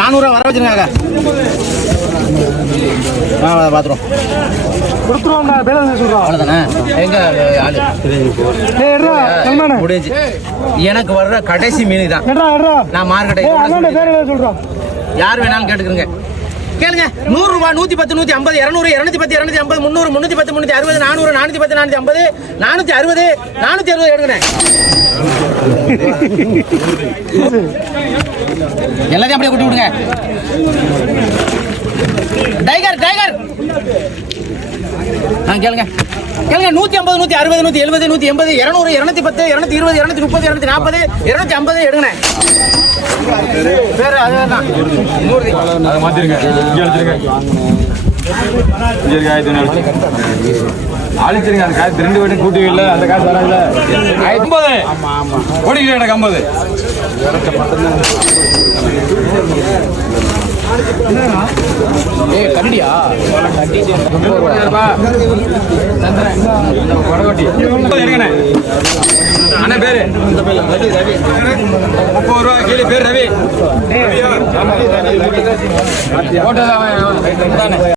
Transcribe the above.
நானூறுரூவா வர வச்சுருங்க ஆ பார்த்துருவோம் அவ்வளோதானே எங்க ஆளு? எட்ரா சல்மானே முடிஞ்சு எனக்கு வர்ற கடைசி மீன் தான் நான் மார்க்கெட்டை சொல்றோம் யார் வேணாலும் கேட்டுக்கிறங்க. கேளுங்க. நூறு ரூபாய் நூத்தி பத்து நூத்தி ஐம்பது இருநூறு இருநூத்தி பத்து இருநூத்தி ஐம்பது முந்நூறு முன்னூத்தி பத்து முன்னூத்தி அறுபது நானூறு நானூத்தி பத்து நானூத்தி ஐம்பது நானூத்தி அறுபது நானூத்தி அறுபது எடுக்கிறேன் எல்லாத்தையும் அப்படியே கூட்டி விடுங்க. Tiger tiger. ஆ கேளுங்க. கேளுங்க நூத்தி ஐம்பது நூத்தி அறுபது நூத்தி எழுபது நூத்தி எண்பது இருநூறு இருநூத்தி பத்து இருநூத்தி இருபது இருநூத்தி முப்பது இருநூத்தி நாற்பது இருநூத்தி ஐம்பது எடுங்கண்ணே. வேற அதுதான் நூறு அதை மாத்திருங்க. அழிச்சிருங்க அந்த காசு ரெண்டு வீட்டும் கூட்டி இல்லை அந்த காசு வராதுல ஐம்பது. எனக்கு ஐம்பது? ஏய் கண்டியா அண்ணா பேரு. முப்பது ரூபா கீழே பேர் ரவி. போட்டது அவன்.